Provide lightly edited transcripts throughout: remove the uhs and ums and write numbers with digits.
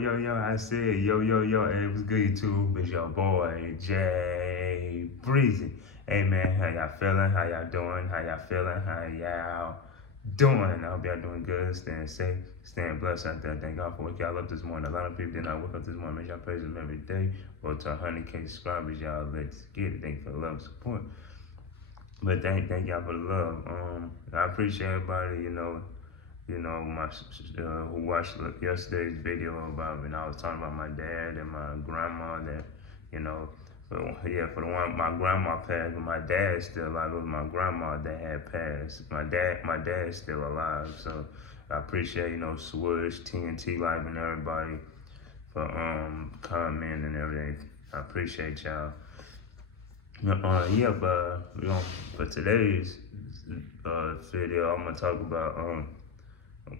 yo, I said, yo, hey, what's good, YouTube? It's your boy, Jaybreezy. Hey, man, how y'all feeling? How y'all doing? How y'all feeling? How y'all doing? I hope y'all doing good, staying safe, staying blessed out there. Thank God for waking y'all up this morning. A lot of people did not wake up this morning. Make y'all praise Him every day. Go to 100K subscribers, y'all. Let's get it. Thank you for the love and support. But thank y'all for the love. I appreciate everybody, my who watched yesterday's video about, and I was talking about my dad and my grandma that, you know, for the one, my grandma passed, but my dad's still alive. It was my grandma that had passed. My dad's still alive. So I appreciate, Swoosh, TNT Live, and everybody for commenting and everything. I appreciate y'all. For today's video, I'm gonna talk about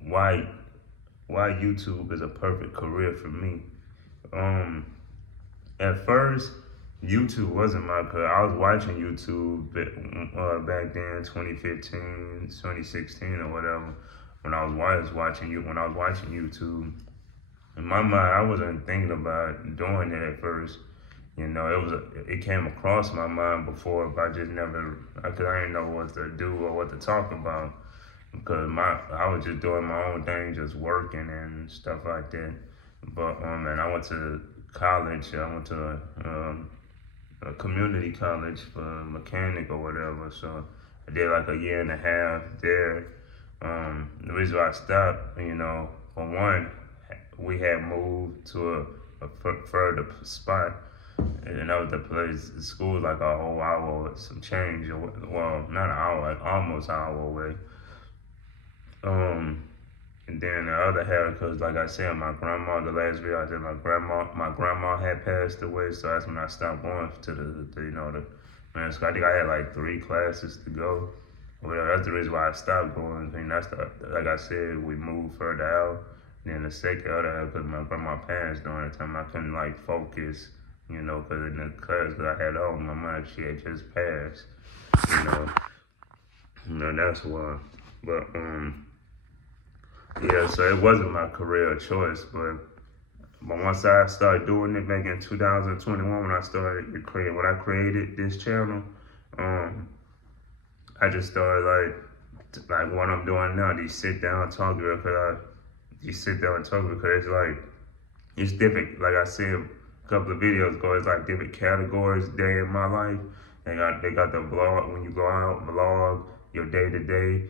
why YouTube is a perfect career for me. At first, YouTube wasn't my career. I was watching YouTube back then, 2015, 2016, or whatever. When I was watching YouTube, in my mind, I wasn't thinking about doing it at first. It came across my mind before, but I just never, I didn't know what to do or what to talk about because I was just doing my own thing, just working and stuff like that. But and I went to college. I went to a community college for mechanic or whatever. So I did like a year and a half there. The reason why I stopped, for one, we had moved to a further spot. And that was the place. The school was like a whole hour, some change. Well, not an hour, like almost an hour away. And then the other half, because like I said, my grandma, the last video I did, my grandma had passed away, so that's when I stopped going to the man. So I think I had like 3 classes to go. Well, that's the reason why I stopped going. Like I said, we moved further out. And then the second other half, because my grandma passed during the time, I couldn't like focus. Because in the class that I had on, my mom, she had just passed, that's why. But, so it wasn't my career choice, but once I started doing it back in 2021, when I created this channel, I just started like what I'm doing now, these sit down talk because it's different, like I said, couple of videos ago, it's like different categories day in my life. They got the vlog when you go out, vlog your day to day,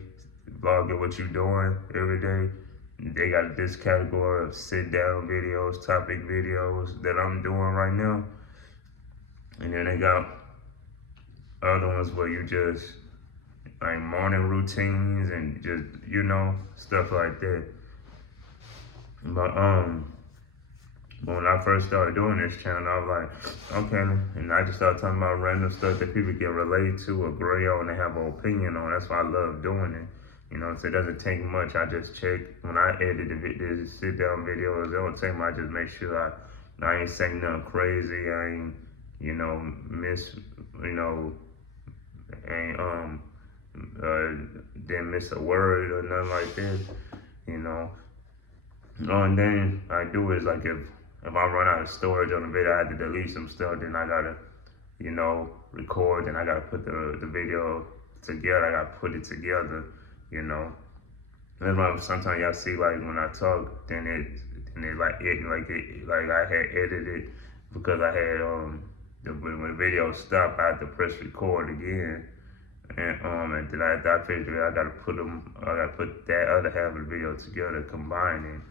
vlog what you doing every day. They got this category of sit down videos, topic videos that I'm doing right now. And then they got other ones where you just like morning routines and just stuff like that. But when I first started doing this channel, I was like, okay, and I just started talking about random stuff that people can relate to, agree on, and have an opinion on. That's why I love doing it. So it doesn't take much. I just check, when I edit the sit down videos, it don't take much. I just make sure I ain't saying nothing crazy. I ain't, didn't miss a word or nothing like that, And then I do is like if I run out of storage on the video, I have to delete some stuff, then I gotta, record, then I gotta put the video together, I gotta put it together, That's why sometimes y'all see like when I talk, then I had edited because I had when the video stopped, I had to press record again. And then after I finished it, I gotta put that other half of the video together, combine it,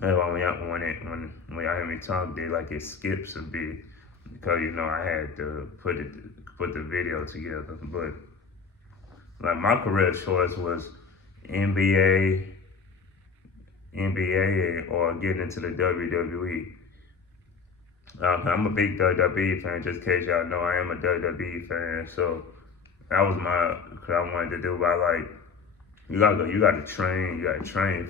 That's why when y'all hear me talk, it skips a bit because I had to put the video together. But like my career choice was NBA or getting into the WWE. I'm a big WWE fan, just in case y'all know I am a WWE fan. So that was cause I wanted to do. You gotta train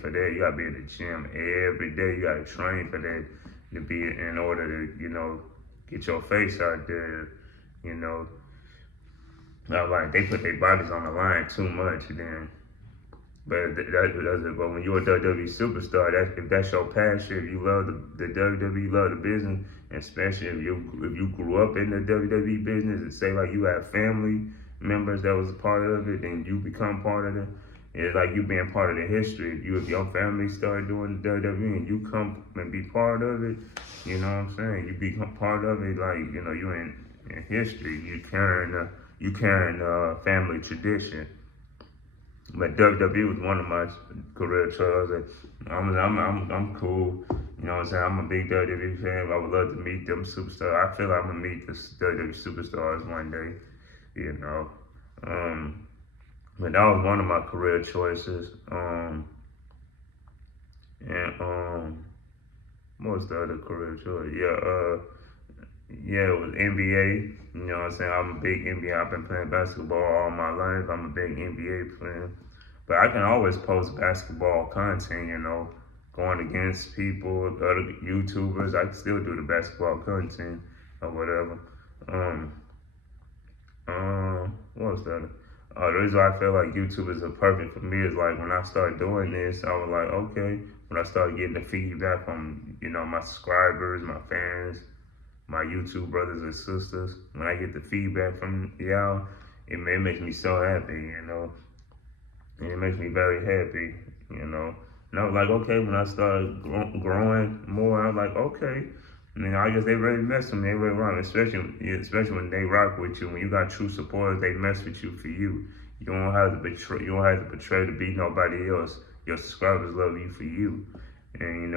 for that. You gotta be in the gym every day. You gotta train for that in order to, get your face out there, They put their bodies on the line too much, and then But that's it. But when you're a WWE superstar, if that's your passion, if you love the WWE, love the business, and especially if you grew up in the WWE business, and say like you have family members that was a part of it, and you become part of it. It's like you being part of the history. If your family started doing the WWE and you come and be part of it, you know what I'm saying? You become part of it, like you're in history. You carrying family tradition. But WWE was one of my career choices. I'm cool. You know what I'm saying? I'm a big WWE fan. I would love to meet them superstars. I feel like I'm gonna meet the WWE superstars one day. You know. But that was one of my career choices. And what was the other career choice? Yeah, it was NBA. You know what I'm saying? I'm a big NBA. I've been playing basketball all my life. I'm a big NBA fan. But I can always post basketball content, going against people, other YouTubers. I can still do the basketball content or whatever. Um, what was that? The reason why I feel like YouTube is perfect for me is like when I started doing this, I was like, okay. When I started getting the feedback from, my subscribers, my fans, my YouTube brothers and sisters, when I get the feedback from y'all, it makes me so happy. And it makes me very happy. And I was like, okay, when I started growing more, I was like, okay. I guess they really mess with me. They really rock, especially when they rock with you. When you got true supporters, they mess with you for you. You don't have to betray. You don't have to betray to be nobody else. Your subscribers love you for you, and.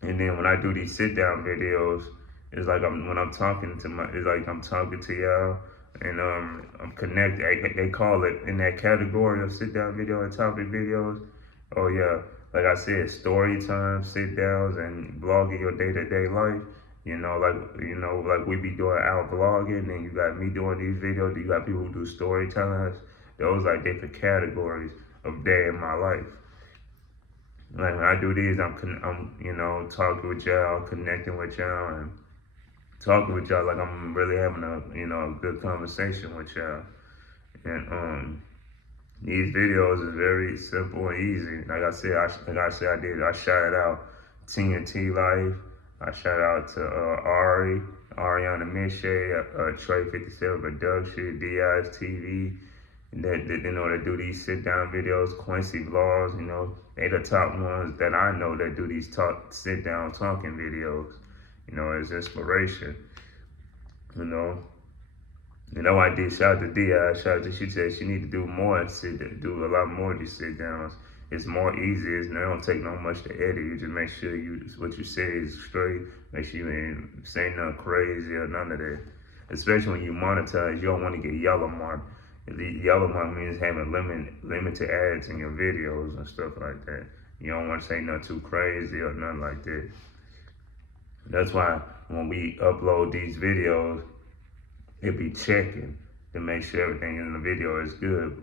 And then when I do these sit down videos, it's like it's like I'm talking to y'all, and I'm connected. They call it in that category of sit down video and topic videos. Oh yeah, like I said, story time, sit downs, and blogging your day to day life. Like we be doing our vlogging, and you got me doing these videos. You got people who do story times. Those are different categories of day in my life. Like when I do these, I'm talking with y'all, connecting with y'all, and talking with y'all like I'm really having a good conversation with y'all. And these videos is very simple and easy. I shout out TNT Life. I shout out to Ariana Miche, Trey 57 Production, DI's TV. That do these sit down videos, Quincy Vlogs, they the top ones that I know that do these sit down talking videos, as inspiration, you know. I did shout out to she said she need to do more do a lot more of these sit downs. It's more easy, it don't take no much to edit. You just make sure what you say is straight, make sure you ain't say nothing crazy or none of that. Especially when you monetize, you don't want to get yellow mark. The yellow mark means having limited ads in your videos and stuff like that. You don't want to say nothing too crazy or nothing like that. That's why when we upload these videos, it be checking to make sure everything in the video is good.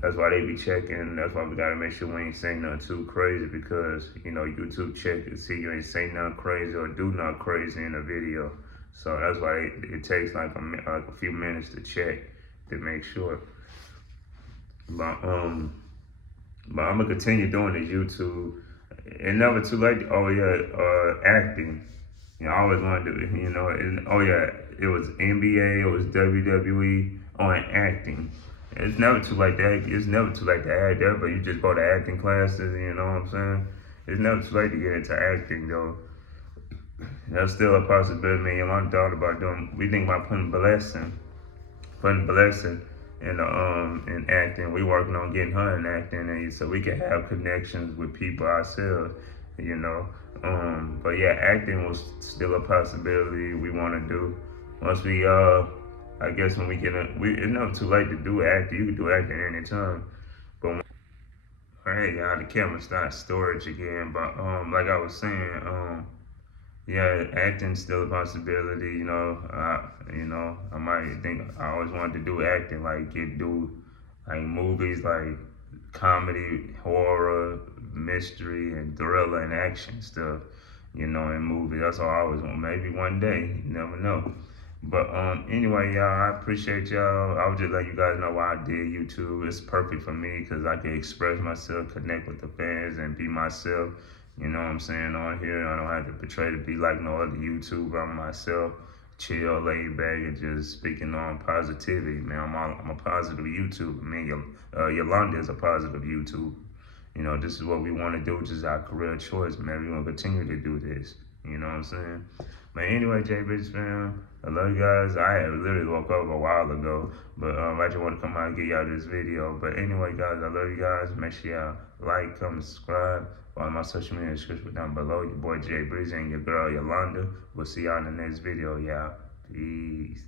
That's why they be checking. That's why we gotta make sure we ain't saying nothing too crazy because YouTube check to see you ain't saying nothing crazy or do nothing crazy in the video. So that's why it takes like a few minutes to check to make sure. But I'm gonna continue doing this YouTube. It's never too late. Oh yeah, acting. I always wanted to, it was NBA, it was WWE, and acting. It's never too late to act. It's never too late to act there, but you just go to acting classes. You know what I'm saying? It's never too late to get into acting though. That's still a possibility. Me and my thought about doing. We think about putting blessing in acting. We working on getting her in acting, and so we can have connections with people ourselves. But yeah, acting was still a possibility we want to do. Once we I guess when we get it's never too late to do acting. You can do acting anytime. But hey, y'all, the camera started storage again. But like I was saying, yeah, acting's still a possibility. I might think I always wanted to do acting, like do like movies, like comedy, horror, mystery, and thriller and action stuff. In movies. That's all I always want. Maybe one day, you never know. But anyway, y'all, I appreciate y'all. I would just let you guys know why I did YouTube. It's perfect for me because I can express myself, connect with the fans, and be myself. You know what I'm saying on here. I don't have to portray to be like no other YouTuber. I'm myself, chill, laid back, and just speaking on positivity. Man, I'm a positive YouTuber. Man, Yolanda is a positive YouTuber. You know, this is what we want to do. This is our career choice, man. We're going to continue to do this. You know what I'm saying? But anyway, Jaybreezy fam, I love you guys. I had literally woke up a while ago, but I just want to come out and get y'all this video. But anyway, guys, I love you guys. Make sure y'all like, comment, subscribe. Follow my social media description down below. Your boy Jaybreezy and your girl Yolanda. We'll see y'all in the next video, y'all. Peace.